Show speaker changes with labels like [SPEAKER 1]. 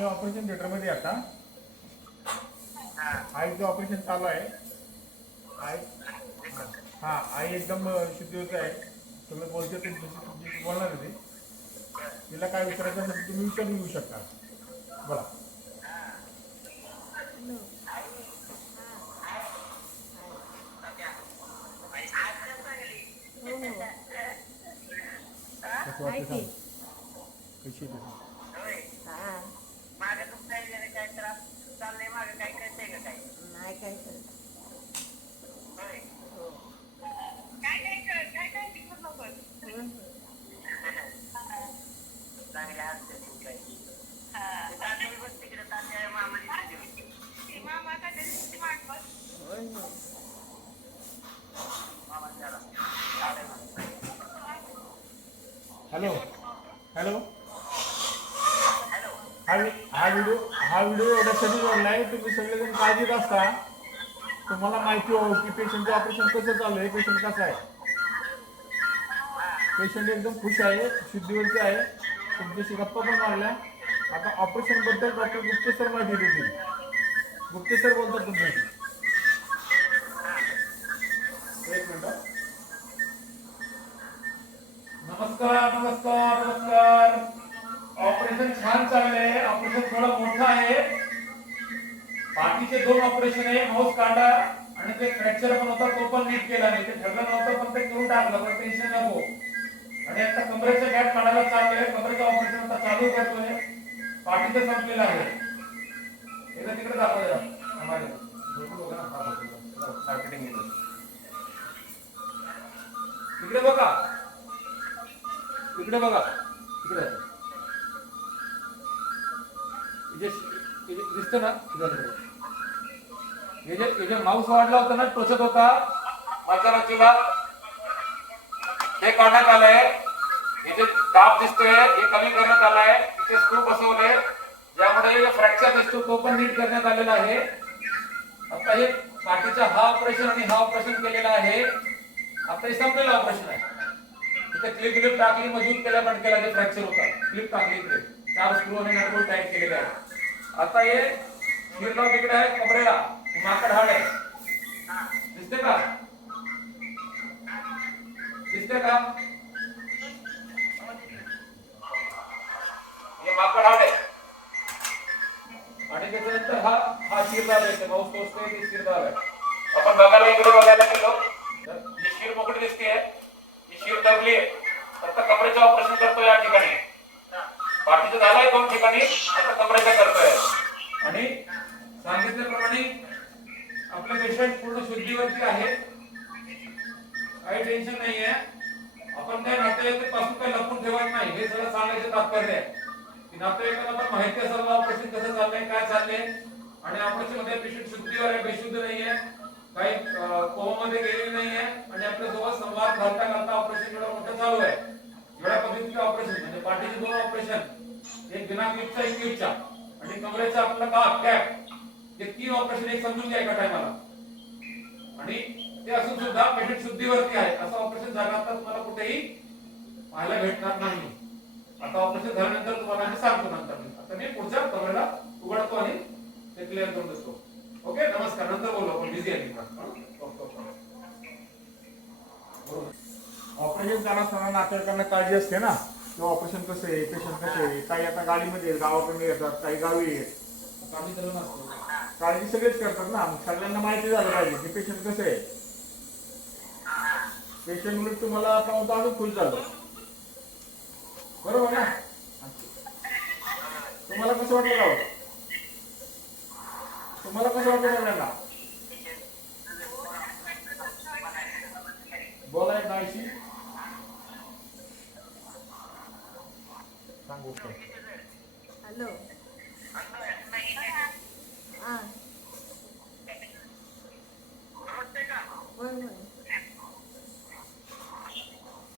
[SPEAKER 1] आम्ही ऑपरेशन थिएटरमध्ये आता. आईचं ऑपरेशन चालू आहे. आई हा आई एकदम शुद्धीवरचं आहे. तुम्ही बोलते बोलणार होते तिला काय विचारायचं असेल तुम्ही विचारून घेऊ शकता. बोला. हो, हो. कशी
[SPEAKER 2] नाही काय
[SPEAKER 1] हॅलो. हॅलो. हा हा व्हिडिओ हा व्हिडिओ एवढ्यासाठी जोडला आहे तुम्ही सगळेजण काळजीत असता. तुम्हाला माहिती हो की पेशंटचं ऑपरेशन कसं चालू आहे पेशंट कसं आहे. पेशंट एकदम खुश आहे शुद्धीवरती आहे. तुमच्याशी गप्पा पण मारल्या. आता ऑपरेशनबद्दल डॉक्टर गुप्ते सर माहिती देतील. गुप्ते सर बोलतात तुमच्याशी. एक मिनिट नमस्कार नमस्कार नमस्कार. ऑपरेशन छान चाललंय. ऑपरेशन थोडं मोठं आहे. बाकीचे दोन ऑपरेशन आहे माऊस काढा आणि ते फ्रॅक्चर पण होता तो पण नीट केला नाही. ते ठरलं नव्हतं पण ते करून टाकलं पण टेन्शन नको. आणि आता कमरेचं गॅप काढायला चाललंय कमरेचं ऑपरेशन आता चालू करतोय. पाठीचं संपलेलं आहे. एकदा तिकडे दाखवा आम्हाला. भरपूर बघा, तिकडे इकडे बघा. तिकडे बघा दिसतं ना हे जे हे जे माऊस वाढला होता ना टोचत होता माझ्या बाजूला हे काढण्यात आलंय. हे जे ताप दिसतोय हे कमी करण्यात आलाय. ते स्क्रू बसवले. ज्यामुळे फ्रॅक्चर दिसतो तो पण नीट करण्यात आलेला आहे. आता हे पाठीचा हा ऑपरेशन आणि हा ऑपरेशन केलेला आहे. आता हे संपलेलं ऑपरेशन आहे. इथे क्लिप क्लिप टाकली मजबूत केल्या मटक्याला जे फ्रॅक्चर होता क्लिप टाकली इकडे. चार स्क्रू आणि नटबोल्ट टाईट केलेले आहे आता हे शिरगाव तिकडे आहे कमरेला माकड हाड आहे. दिसते का? दिसते का? हे माकड हाड आहे. आणि त्याच्यानंतर हा हा शिरदार आहे. माऊस टोचतोय ते शिरदार आहे. आपण बघायला इकडे बघायला गेलो. पाठीचं झालंय दोन ठिकाणी. आता कमरेचं करतोय. आणि सांगितल्याप्रमाणे आपले पेशंट पूर्ण शुद्धीवरती आहे. काही टेन्शन नाहीये. आपण काय नातेवाईकांपासून काही लपून ठेवत नाही हे सगळं सांगायचं तात्पर्य आहे. की नातेवाईकांना पण माहिती असावं ऑपरेशन कसं चाललंय काय चाललंय. आणि ऑपरेशनमध्ये पेशंट शुद्धीवर आहे बेशुद्ध नाहीये. काही कोमामध्ये गेलेली नाहीये. आणि आपल्यासोबत संवाद घालता घालता ऑपरेशन एवढं मोठं चालू आहे. एवढ्या पद्धतीचं ऑपरेशन म्हणजे पाठीचे दोन ऑपरेशन एक बिना एक क्लिपचा आणि कमरेचा आपला का कॅप? हे तीन ऑपरेशन एक समजून घ्या एका टायमाला आणि ते असून सुद्धा पेशंट शुद्धीवरती आहे. असं ऑपरेशन झाल्यानंतर तुम्हाला कुठेही पाहायला भेटणार नाही. आता ऑपरेशन झाल्यानंतर तुम्हाला मी सांगतो नंतर. आता मी पुढच्या कमरेला उघडतो आणि ते क्लिअर करून देतो. ओके नमस्कार. नंतर बोलू आपण. बिझी आहे हो, हो, हो. ऑपरेशन करत नातेवाईकांना काळजी असते ना? किंवा ऑपरेशन कसं आहे पेशंट कसं आहे काही आता गाडीमध्ये आहेत, गावाकडून येतात काही गावी आहेत. आम्ही तर नसतो. काळजी सगळेच करतात ना. मग सगळ्यांना माहिती झालं पाहिजे की पेशंट कसं आहे पेशंट उलट तुम्हाला पाहून अजून खुश झालं. बरोबर ना? तुम्हाला कसं वाटलं गाव तुम्हाला कसं वाटलं सगळ्यांना बोला एक नाहीशी सांगू
[SPEAKER 2] हॅलो हा